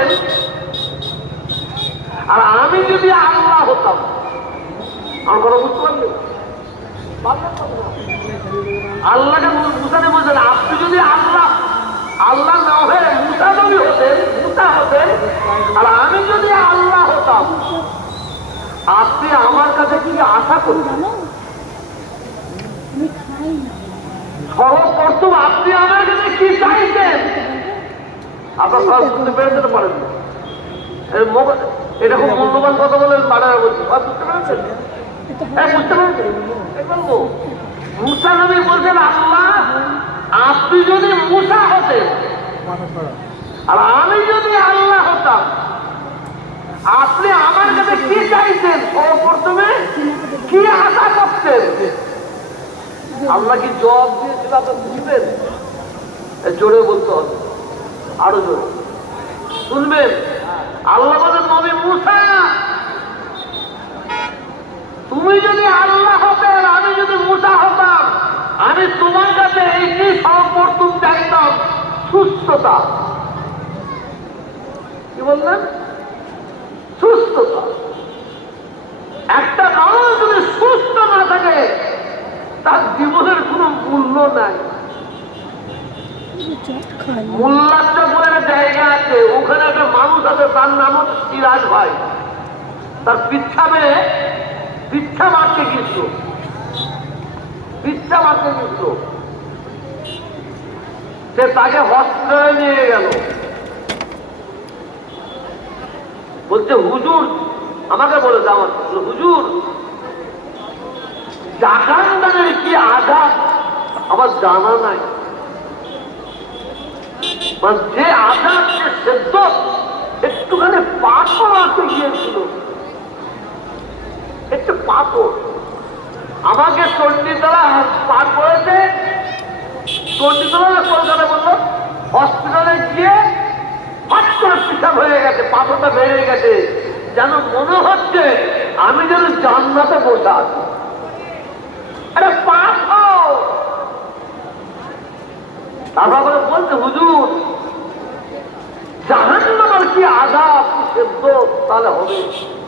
হতেন আর আমি যদি আল্লাহ হতাম, আমার কথা বুঝতে পারলেন? আল্লাহকে মুসানে বলছেন, আপনি যদি আল্লাহ আল্লাহ না হয়ে মুসা নবী হতেন, মুসা হতেন, আর আমি যদি আল্লাহ হতাম, আপনি আমার কাছে কি আশা করবেন? সর্বপ্রথম আপনি আমার কাছে কি চাইছেন আপনার সব বুঝতে পেরেছেন পারেন না। এটা খুব মূল্যবান কথা বলেন বাড়ায় বলছি বুঝতে পেরেছেন? হ্যাঁ বুঝতে পেরেছেন বলছেন, আল্লাহ, আপনি যদি মুসা হতেন আর আমি যদি আল্লাহ হতাম, আপনি আমার কাছে কি চাইছেন প্রথমে কি আশা করতেন? আল্লাহ কি জবাব দিয়েছিল আপনি বুঝবেন? জোরে বলতে হবে। আরও জোরে। শুনবেন? আল্লাহ বলেন নবী মুসা তুমি যদি আল্লাহ হতে আমি যদি মুসা হতাম আমি তোমার কাছে এই কি সর্বপ্রথম চাইতাম। সুস্থতা। কি বললেন? সুস্থতা। একটা মানুষ যদি সুস্থ না থাকে তার জীবনের কোনো মূল্য নাই। একটা জায়গা আছে। ওখানে একটা মানুষ আছে, তার নাম হচ্ছে সিরাজ ভাই। তার পিচ্ছাবে পিচ্ছা মারতে গিয়েছিল। পিচ্ছা মারতে গিয়েছিল। সে তাকে হসপিটালে নিয়ে গেল। বলছে, হুজুর, আমাকে বলেছে আমার হুজুর জাকান্দানের কি আঘাত? আমার জানা নাই। যে আঘাত যে সেদ্ধ একটুখানি পাথর আছে গিয়েছিল। একটু পাথর। আমাকে চণ্ডীতলা পার করেছে। চণ্ডীতলা কলকাতা বলল, হসপিটালে গিয়ে হট করে পিসাব হয়ে গেছে, পাথরটা বেড়ে গেছে। যেন মনে হচ্ছে আমি যেন জান্নাতে বসে আছি। আরে পাথর তারপর করে বলছে হুজুর জাহান্নামার কি আজাব কি সেদ্ধ তাহলে হবে